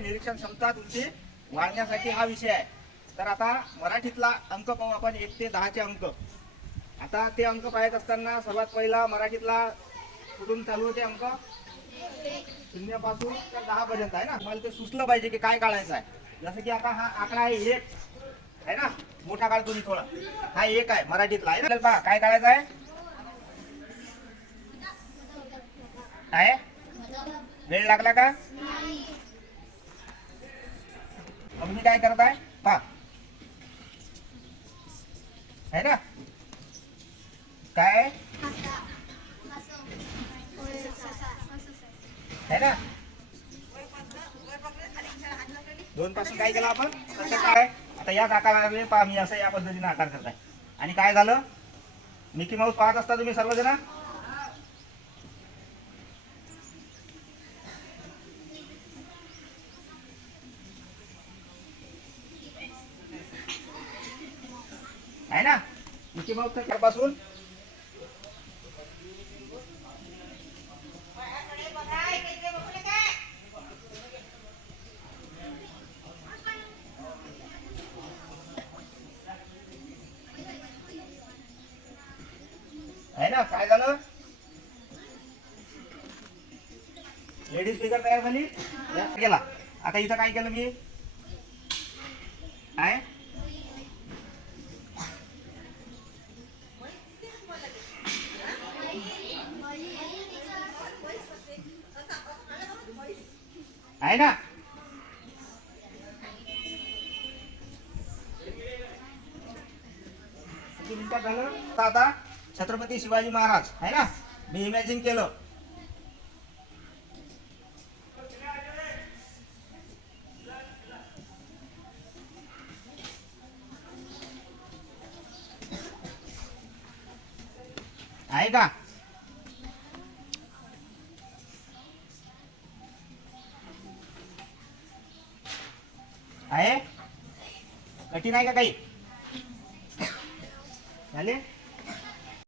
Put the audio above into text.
निरीक्षण क्षमता तुमची वाढण्यासाठी हा विषय आहे. तर आता मराठीतला अंक पाहू आपण 1 ते 10 चे अंक. आता ते अंक पाहत असताना सर्वात पहिला मराठीतला कुठून चालू होते अंक? 0 पासून तर 10 पर्यंत आहे ना. मला ते सुचलं पाहिजे की काय काढायचं आहे. जसं की आता हा आकडा आहे 1 आहे ना, मोठा काढतो मी थोडा. हा 1 आहे मराठीतला आहे ना. पहा काय काढायचं आहे? आहे वेळ लागला का? अब मी काय करत आहे पहा, है ना. काय है ना, 2 पासून काय केलं आपण? काय आता या आकाराने पहा, मी असं या पद्धतीने आकार करत आहे. आणि काय झालं? मिकी माऊस पाहत असता तुम्ही सर्वजण. आहे ना, मिकी माऊस पासून आहे ना. काय झालं? लेडीज फिगर तयार झाली केला. आता इथं काय केलं मी? आहे आहे ना. झालं. आता छत्रपती शिवाजी महाराज आहे ना, मी इमॅजिन केलं. आहे का? आहे कठीण आहे का काही? झाले?